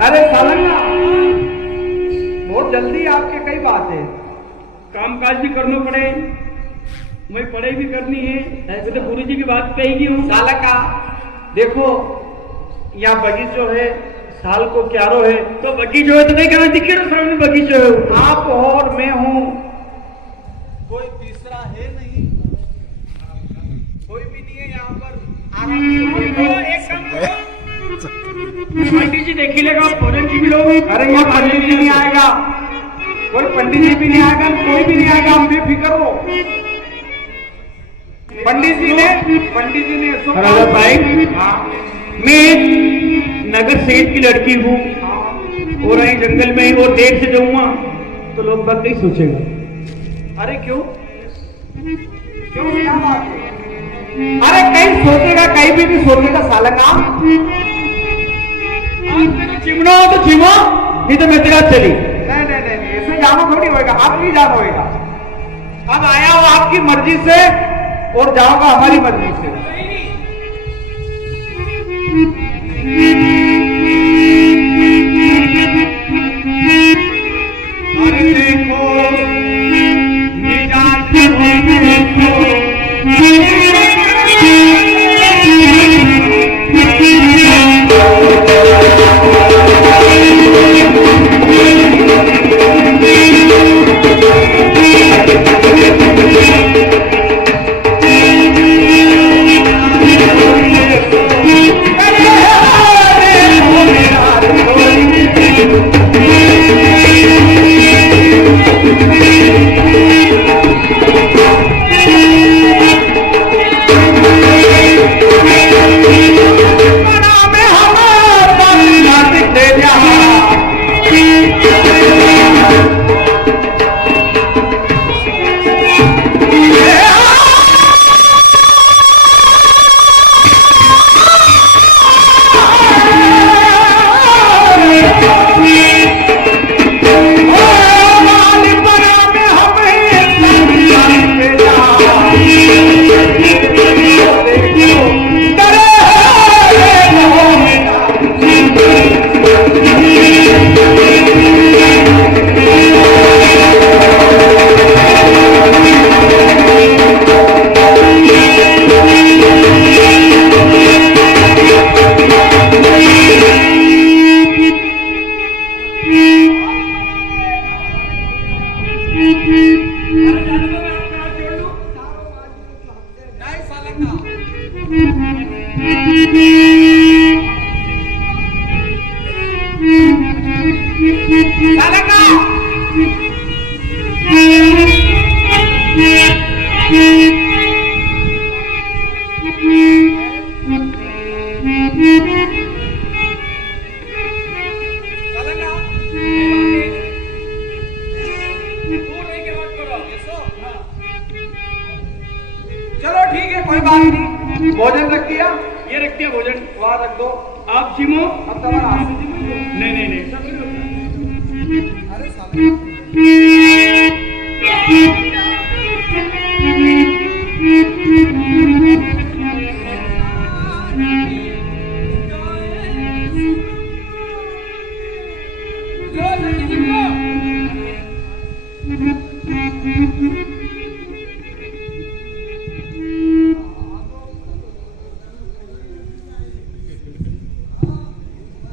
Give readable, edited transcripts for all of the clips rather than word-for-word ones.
अरे सालंगा, बहुत जल्दी आपके कई बात है। कामकाज भी करना पड़े, वही पढ़ाई भी करनी है। ऐसे तो गुरुजी की बात कहेगी हूँ। सालंगा देखो, यहाँ बगीचो है, साल को क्यारो है, तो बगीचो है तो नहीं कहना दिखे तो सामने बगीचो है। आप और मैं हूँ, कोई तीसरा है नहीं, कोई भी नहीं है यहाँ पर। आराम से एक काम करो, पंडित जी देख ही लेगा, भोजन जी भी लोग। अरे यहाँ पंडित जी नहीं आएगा, कोई पंडित जी भी नहीं आएगा, कोई भी नहीं आएगा, आप बेफिक्र हो। पंडित जी ने राजा भाई, मैं नगर सेठ की लड़की हूँ और यही जंगल में ही और देर से जाऊंगा तो लोग बात नहीं सोचेगा। अरे क्यों क्या बात है? अरे कहीं सोचेगा, कहीं भी नहीं सोचेगा सालंगा। चिमना हो तो चिमो, नहीं तो मैं तेरा चली। नहीं, ऐसे जाना थोड़ी होएगा, आप नहीं जाना होएगा। अब आया हो आपकी मर्जी से और जाओगा हमारी मर्जी से। अरे देखो चलो ठीक है, कोई बात नहीं। भोजन रख दिया? ये रख दिया भोजन। वहां रख दो। आप जिमो। अब तुम्हारा हाथ से जिमो। नहीं अरे साले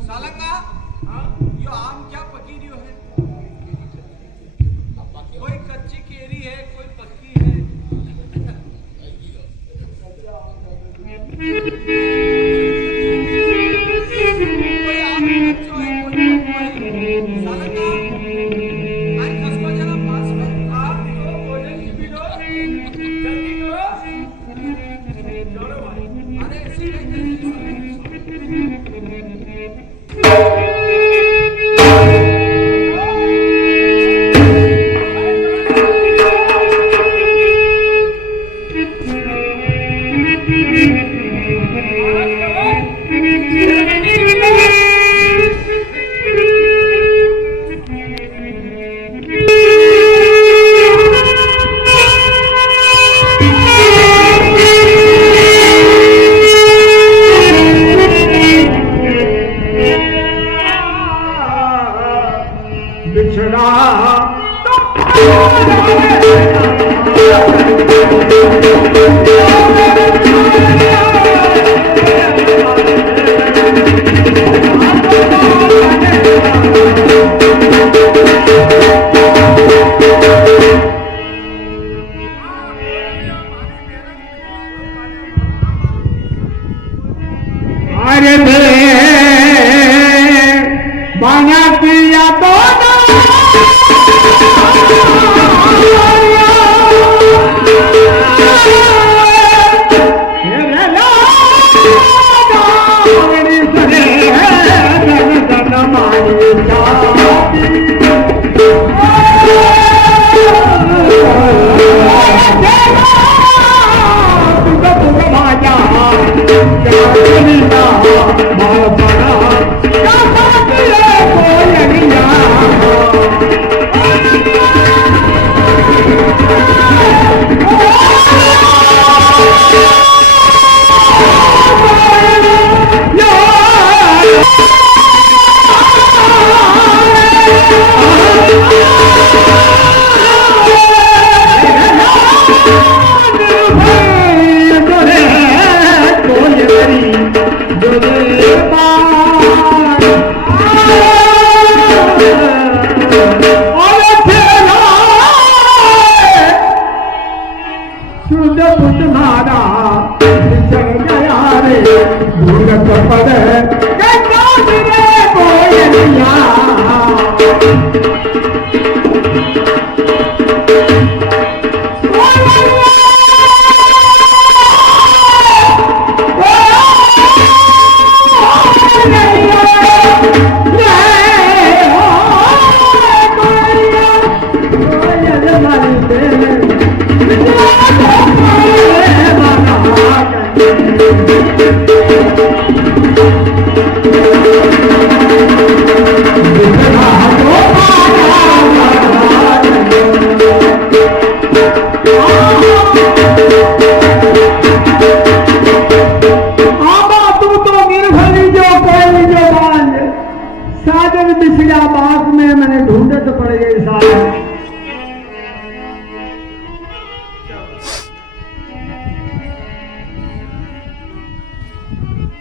सालंगा, यो आम क्या पकी रही है? कोई कच्ची केरी है, कोई पक्की है। कोई आम कच्चो है, कोई पक्को है। सालंगा, आई खसको जरा पास में। आप तो भोजन की भी लो, जल्दी करो। चलो भाई, अरे ऐसे नहीं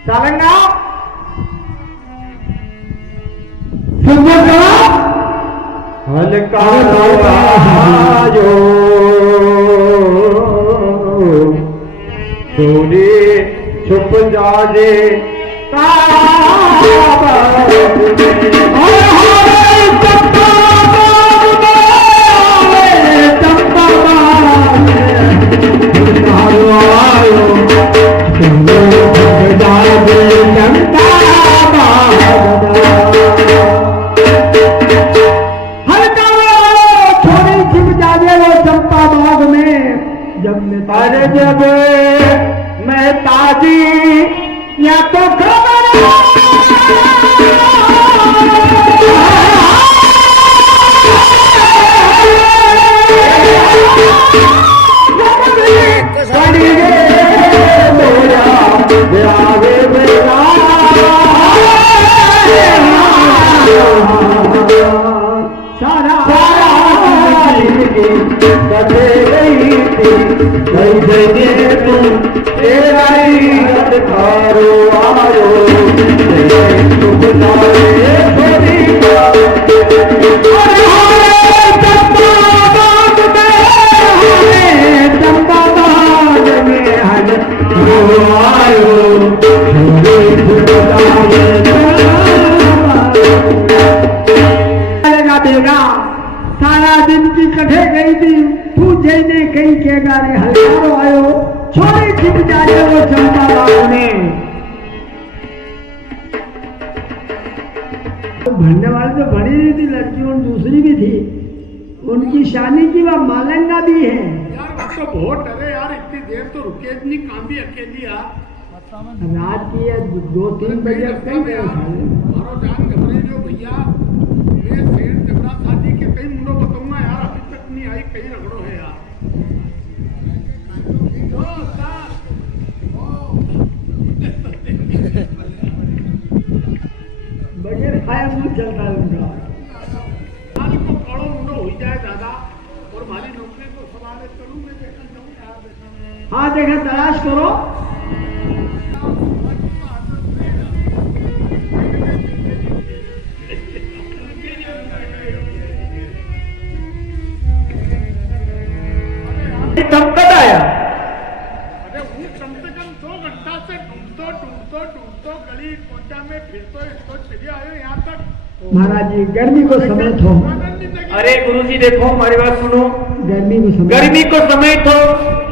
सालंगा हल्का जो चोरी छुप जाजे अरे जब मैं ताजी या तो सारा दिन की कठे गई थी पूछे ने कहीं के गारे हल्कारो आयो छोड़ी छिप जाए वो चंपा बाबू ने भरने वाले तो भरी रही थी लड़की और दूसरी भी थी उनकी शादी की वह मालंगा भी है यार तो बहुत डरे यार इतनी देर तो रुके इतनी काम भी अकेली रात की 2-3 बजे कहीं गए मारो जान घबरे जो भैया मैं सेठ जबरा शादी के कई मुंडो बताऊंगा यार अभी तक नहीं आई कहीं रगड़ो है यार बगैर खाया मुंह चलता है उनका आज को कड़ो मुंडो हो जाए दादा और हमारी नौकरी को संभाले करूँ मैं देखना चाहूँ यार देखना हाँ देखा तलाश करो। कब कब आया? अरे वो कम से कम 2 घंटा से ढूंढतो गली कोचा में फिरतो इसको चले आयो यहाँ तक। महाराज जी गर्मी को समय थो। अरे गुरुजी देखो हमारी बात सुनो, गर्मी को समय, गर्मी को समय तो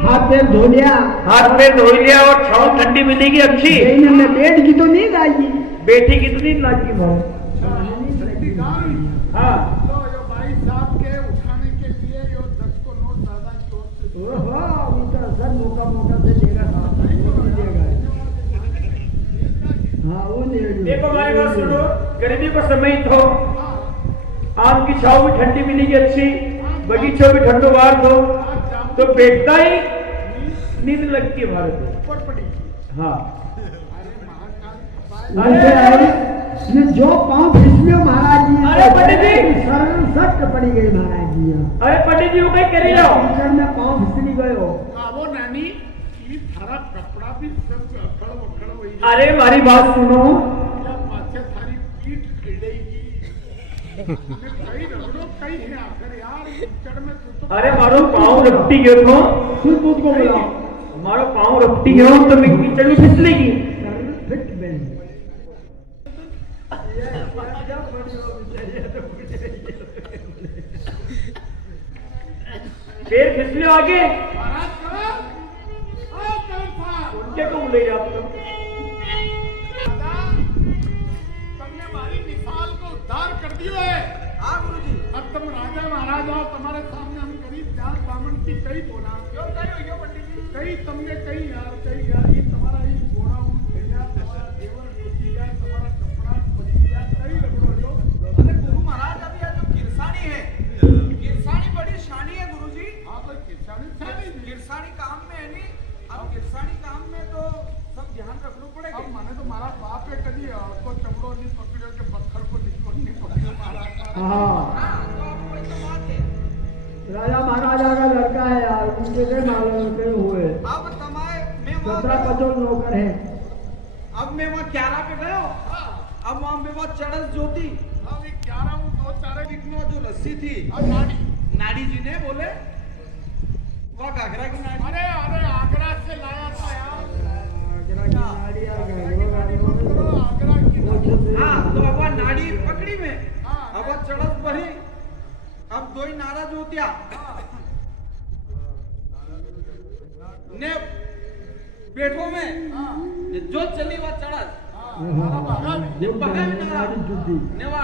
हाथ पैर धो लिया, हाथ पैर धो लिया और छाव ठंडी मिलेगी अच्छी। लेकिन हमने बेड की तो नींद आएगी, बेटी की तो नींद लागी भाव। हाँ तो यो भाई साहब के उठाने के लिए यो 10 को नोट दादा की ओर से ओहो उनका सर मौका मौका से देगा साहब, वो देगा। हाँ वो नहीं। देखो हमारी बात सुनो, गर्मी को समय तो आम की छाव भी ठंडी मिलेगी अच्छी, बगीचों भी ठंडो बाहर दो तो बैठता ही नींद लगती है भारत में। ऊपर पड़ी। हाँ अरे ये जो पाँव फिसलियो महाराज जी, अरे पंडित जी! सर सट पड़ी गई महाराज जी। अरे पंडित जी वो कहीं करी लो, कीचड़ में पाँव फिसली गयो। वो नानी ये थारा कपड़ा भी सब अखड़ वखड़ हुई। अरे हमारी बात सुनो, या पाछे थारी पीठ खिलेगी। कई रगड़ो कई है आखिर यार कीचड़ में तू तो। अरे मारो पाँव रपटी गयो तो खुद खुद को बुलाओ। मारो पाँव रपटी गयो तो मैं कीचड़ में फिसलेगी। फिट बैठ। फिर फिसले आगे महाराज कौन? कौन था? उनके को ले आप लोग। दादा, तुमने हमारी मिसाल को उद्धार कर दियो है। हाँ गुरुजी। अब तुम राजा महाराज हो, तुम्हारे सामने हम गरीब जात बामन की कई बोला। क्यों कही हो यो पंडित जी? कई तुमने कई यार ये तुम्हारा ही घोड़ा ऊँट भेजा, तुम्हारा देवर टूटी गया, तुम्हारा कपड़ा पड़ी गया, कई रगड़ो जो। अरे गुरु महाराज अभी ये जो किरसानी है, किरसानी बड़ी शानी है गुरुजी। हाँ तो किसानी सानी जी। किरसानी काम में है नहीं, अब किरसानी काम में तो सब ध्यान रखना पड़ेगा। अब मैंने तो मारा बाप है कभी को चमड़ो नहीं पकड़ो के बखर को नहीं पकड़ो महाराज। हाँ हाँ तो अब वही तो बात है। राजा महाराजा का लड़का है यार, उनके से मालूम के हुए अब तमाए मैं 17-25 नौकर है। अब मैं वहाँ 11 पे गयो। अब वहाँ पे वो चढ़ल ज्योति। अब 11 2 4 में जो रस्सी थी और नाड़ी। नाड़ी जी ने बोले वह घाघरा की नाड़ी। अरे अरे आगरा से लाया था यार। आगरा की नाड़ी आ गई, आगरा की नाड़ी। हाँ तो अब वह नाड़ी पकड़ी में, हाँ, अब वह चढ़त भरी, अब दो ही नाराज होतिया ने बैठो में जो चली वह चढ़त जो पकड़ में नाड़ी टूटी। ने वह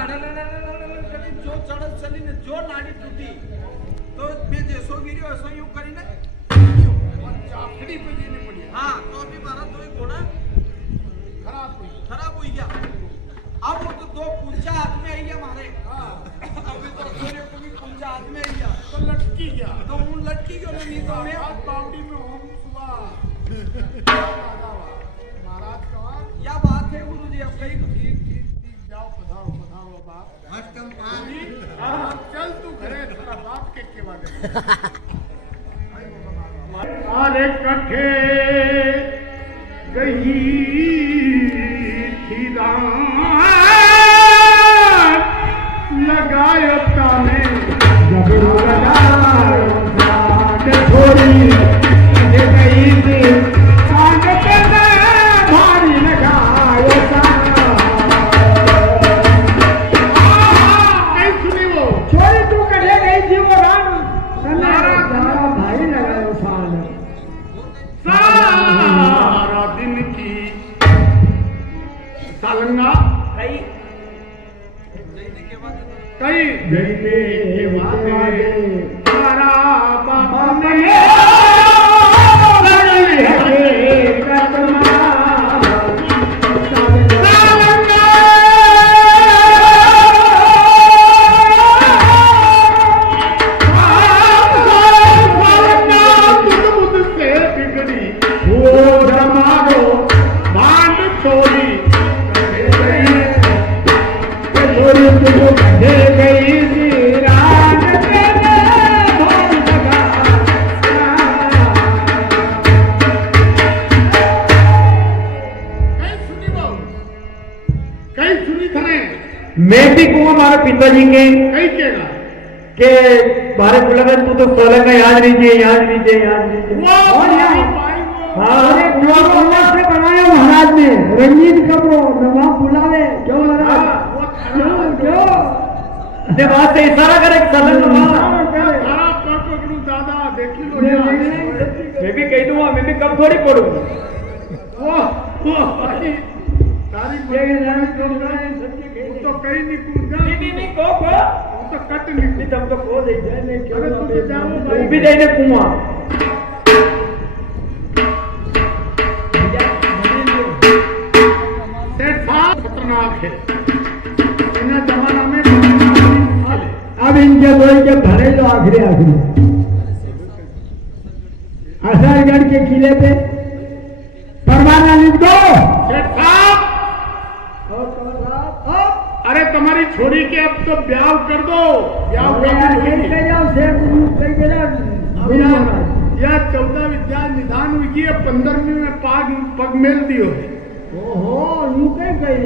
करी जो चढ़त चली ने जो नाड़ी टूटी तो मैं जैसो गिरी वैसो यूं करी ने और चाकड़ी पे देने पड़ी। हाँ तो अभी हमारा दो ही घोड़ा खराब हुई गया। अब वो तो 2 पुंजा हाथ में आई है हमारे। अभी तो सूर्य को भी पुंजा हाथ में आई है तो लटकी गया। तो वो लटकी क्यों नहीं तो मैं हाथ बावड़ी में ओम सुबह। महाराज कहा या बात है गुरु जी। अब कहीं ठीक जाओ पधारो पधारो बाप। चल तू घरे तेरा बाप के बारे अरे कठे गई थी लगायो ताने जबरू लगायो जान छोड़ी, ये गई थी सांग पे भारी लगायो नहीं सुनी वो छोड़ी तू कढ़े गई थी वो रान सन्नारा भारी लगायो सान। सारा दिन की सालंगा कई कई जैसे के वादे सारा बाबा ने गई थी रात मैं भी कहूँ हमारे पिताजी के कई केगा के बारे बुलाकर तू तो सोलंगा याद लीजिए याद लीजिए याद लीजिए और यहाँ हाँ अरे कुआं कुआं से बनाया महाराज ने रंगीन कपड़ो नवाब बुलावे क्यों महाराज क्यों ने बात से इशारा करे सोलंगा खराब कर पकड़ू दादा देखी लो मैं भी कह दूंगा मैं भी कम थोड़ी पढ़ूंगा तारी तो कहीं नहीं कूदा नहीं को तो कट नहीं तब तो खो दे जाए अरे तू तो जाओ भाई भी जाए कुआं सेठ साहब खतरनाक है इन जमाना में खा ले अब इनके बोल के भरे लो आखिरी असरगढ़ के किले पे परवाना लिख दो सेठ साहब अरे तुम्हारी छोरी के अब तो ब्याह कर दो ब्याह या 14 विद्या निधान हुई है 15वीं में पग मेल दियो है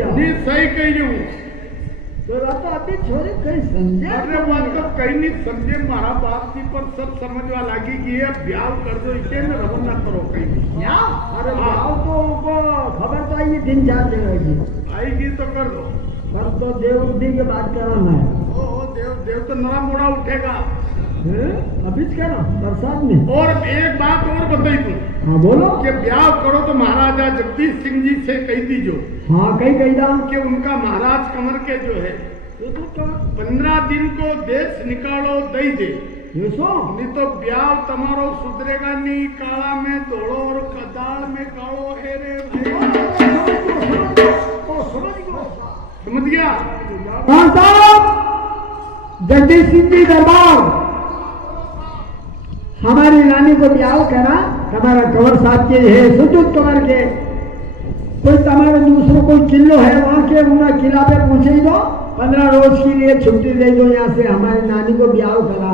नहीं सही कही हूँ अभी छोरी कहीं समझे अरे बात तो कहीं नहीं समझे मारा बाप की पर सब समझवा लगी कि ये ब्याह कर दो इसे में रहो ना करो कहीं भी अरे आओ तो उनको खबर तो आई दिन 4 जाएगी आएगी तो कर दो पर तो देवबुद्धि की बात कराना है ओ देव तो नरा मोड़ा उठेगा अभी करो बरसात में और एक बात और बताई तू हाँ बोलो कि ब्याह करो तो महाराजा जगदीश सिंह जी से कही दीजो हाँ कही दाम कि उनका महाराज कंवर के जो है 15 दिन को देश निकालो दई दे ये सो नहीं तो ब्याह तुम्हारो सुधरेगा नहीं काला में धोड़ो और कदाल में कालो है रे समझ गया हाँ साहब जगदीश सिंह जी दरबार हमारी नानी को ब्याह करा तुम्हारा कंवर साहब के है सुदूत कंवर के कोई तुम्हारे दूसरों कोई किलो है वहां के उनका किला पे पहुंचे ही दो 15 रोज के लिए छुट्टी दे दो यहाँ से हमारी नानी को ब्याह करा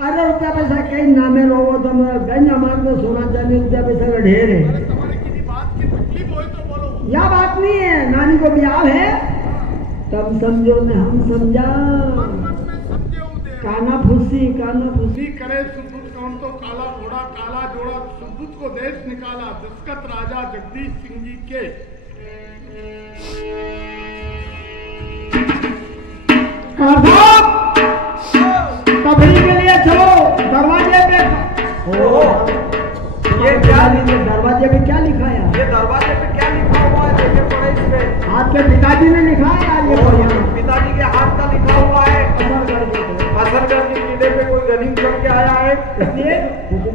अरे रुपया पैसा कहीं नामे रोवो तो बहन हमारे तो सोना चांदी रुपया पैसा का ढेर है यह बात नहीं है नानी को ब्याह है तब समझो ने हम समझा काना फूसी करे सुदूत कौन तो काला घोड़ा काला जोड़ा सुदूत को देश निकाला दशरथ राजा जगदीश सिंह जी के तभी के लिए चलो दरवाजे पे ये क्या दरवाजे पे क्या लिखा है ये दरवाजे पे क्या लिखा हुआ है देखे पड़े इसमें आपके पिताजी ने लिखा है यार ये पिताजी के हाथ का लिखा हुआ है असरगढ़ के किले पे कोई गनीम चढ़ के आया है इसलिए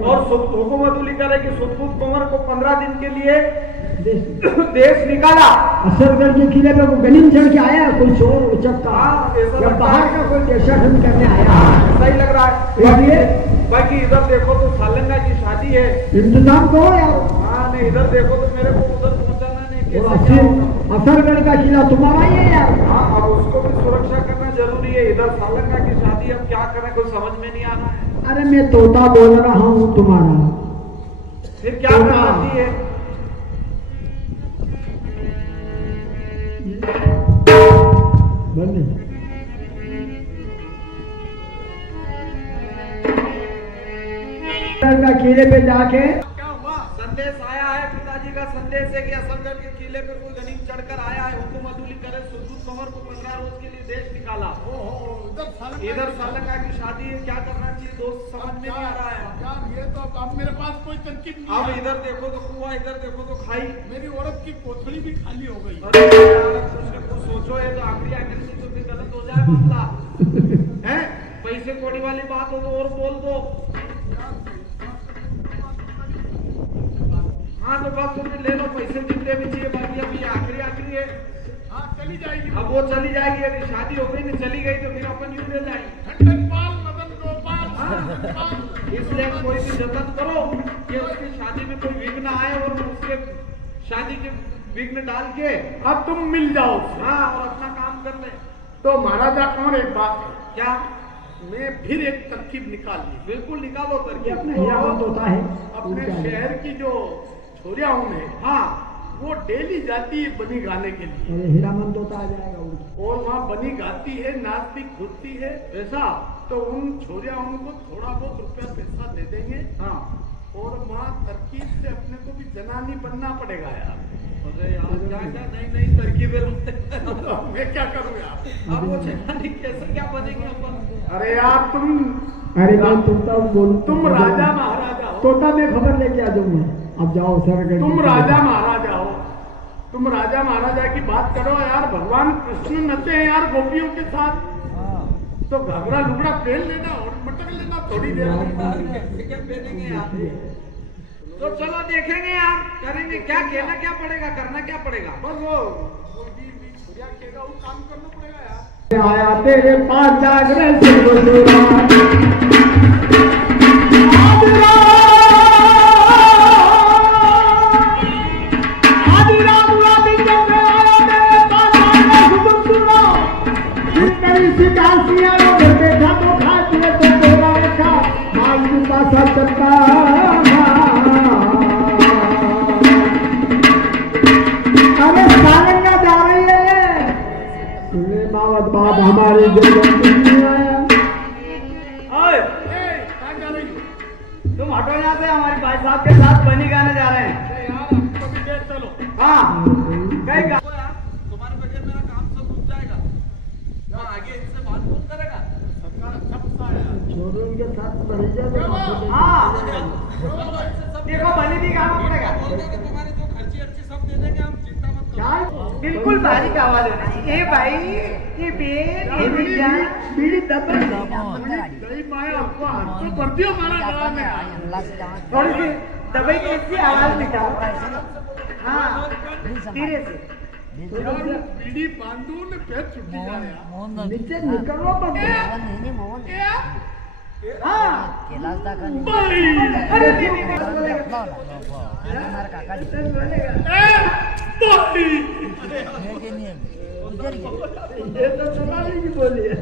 और हुकूमत लिखा है कि सुदूत कंवर को 15 दिन के लिए देश निकाला असरगढ़ के किले पे कोई गनीम चढ़ के आया कोई चोर उचक्का ऐसा या बाहर का कोई देशाटन करने आया सही लग रहा है इसलिए बाकी इधर देखो तो सालंगा की शादी है इंतजाम करो यार हाँ नहीं इधर देखो तो मेरे को उधर पहुंचाना नहीं कैसे क्या होगा? असरगढ़ का किला तुम्हारा ही है यार हाँ अब उसको भी सुरक्षा करना जरूरी है इधर सालंगा की शादी अब क्या करें कुछ समझ में नहीं आना है अरे मैं तोता बोल रहा हूँ तुम्हारा फिर क्या करना चाहिए बंद का किले पे जाके क्या हुआ संदेश आया है पिताजी का संदेश है कि असरगढ़ के किले पे कोई गनीम चढ़कर आया है हुकूमत करे सुदूत कंवर को 15 रोज के लिए देश निकाला इधर सालंगा की शादी है क्या करना चाहिए दोस्त समझ में नहीं आ रहा है यार ये तो अब मेरे पास कोई तरकीब नहीं अब है इधर देखो तो कुआं इधर देखो तो खाई मेरी औरत की कोठड़ी भी खाली हो गई अरे यार कुछ न कुछ सोचो है तो आखिरी से तो फिर गलत हो जाए मामला है पैसे कौड़ी वाली बात हो तो और बोल दो हाँ तो बस तुमने ले लो पैसे जितने भी चाहिए बाकी अभी आखिरी है हाँ चली जाएगी अब वो चली जाएगी यदि शादी हो गई ना चली गई तो फिर अपन यूं ले जाएंगे खंडनपाल मदन गोपाल इसलिए कोई भी जतन करो कि उसकी शादी में कोई विघ्न आए और उसके शादी के विघ्न डाल के अब तुम मिल जाओ हाँ और अपना काम कर ले तो महाराजा कौन एक बात है क्या मैं फिर एक तरकीब निकाल ली बिल्कुल निकालो ये करके अपना हीरामंद होता है अपने शहर की जो छोरिया उन्हें हाँ वो डेली जाती है बनी गाने के लिए अरे हीरामन तोता आ जाएगा उनकी। और वहाँ बनी गाती है, नाचती कूदती है। ऐसा तो उन छोरिया उनको थोड़ा बहुत रुपया पैसा दे देंगे। हाँ और वहाँ तरकीब से अपने को भी जनानी बनना पड़ेगा यार। अरे यार क्या क्या नई नई तरकीबें रखते हैं। मैं क्या करूँ यार? अब वो जनानी कैसे क्या बनेंगे अपन? अरे यार अरे मैं तोता बोल, तुम राजा महाराजा हो। तोता में खबर लेके आ जाऊंगा। अब जाओ सर, तुम राजा महाराजा हो। तुम राजा महाराजा की बात करो यार। भगवान कृष्ण नचे हैं यार गोपियों के साथ। तो घाघरा लुगड़ा पहन लेना और मटक लेना थोड़ी देर में। क्या पहनेंगे यार? तो चलो देखेंगे यार, करेंगे क्या, कहना क्या पड़ेगा, करना क्या पड़ेगा? बस वो छोरिया कहेगा वो काम करना पड़ेगा यार। आया तेरे पास जागरण से बात हमारी कहाँ जा रही हो? तुम हटो यहाँ से, हमारे भाई साहब के साथ बनी गाने जा रहे हैं। अरे यार हमको भी ले चलो। हाँ कहीं गा- तो यार तुम्हारे बगैर मेरा काम सब रुक जाएगा। मैं आगे इनसे बात कौन करेगा? सबका अच्छा गुस्सा है यार। छोरों के साथ बढ़ हाँ सब देखो बनी भी गाना पड़ेगा। बोल देंगे तुम्हारी जो खर्ची अर्ची सब दे देंगे हम, चिंता मत करो। बिल्कुल बारीक आवाज होना चाहिए। ए भाई, ये बेन, ये भैया। बीड़ी दबा गई माया आपको हाथ तो कर दियो हमारा गला में यार। थोड़ी सी दबाई के इसकी आवाज निकालो। हाँ धीरे से। यार बीड़ी बांधू ने पैर छुट्टी जा यार। नीचे निकलो मत। हाँ भाई अरे नहीं, नहीं, नहीं, भाई ये तो चला नहीं बोली है।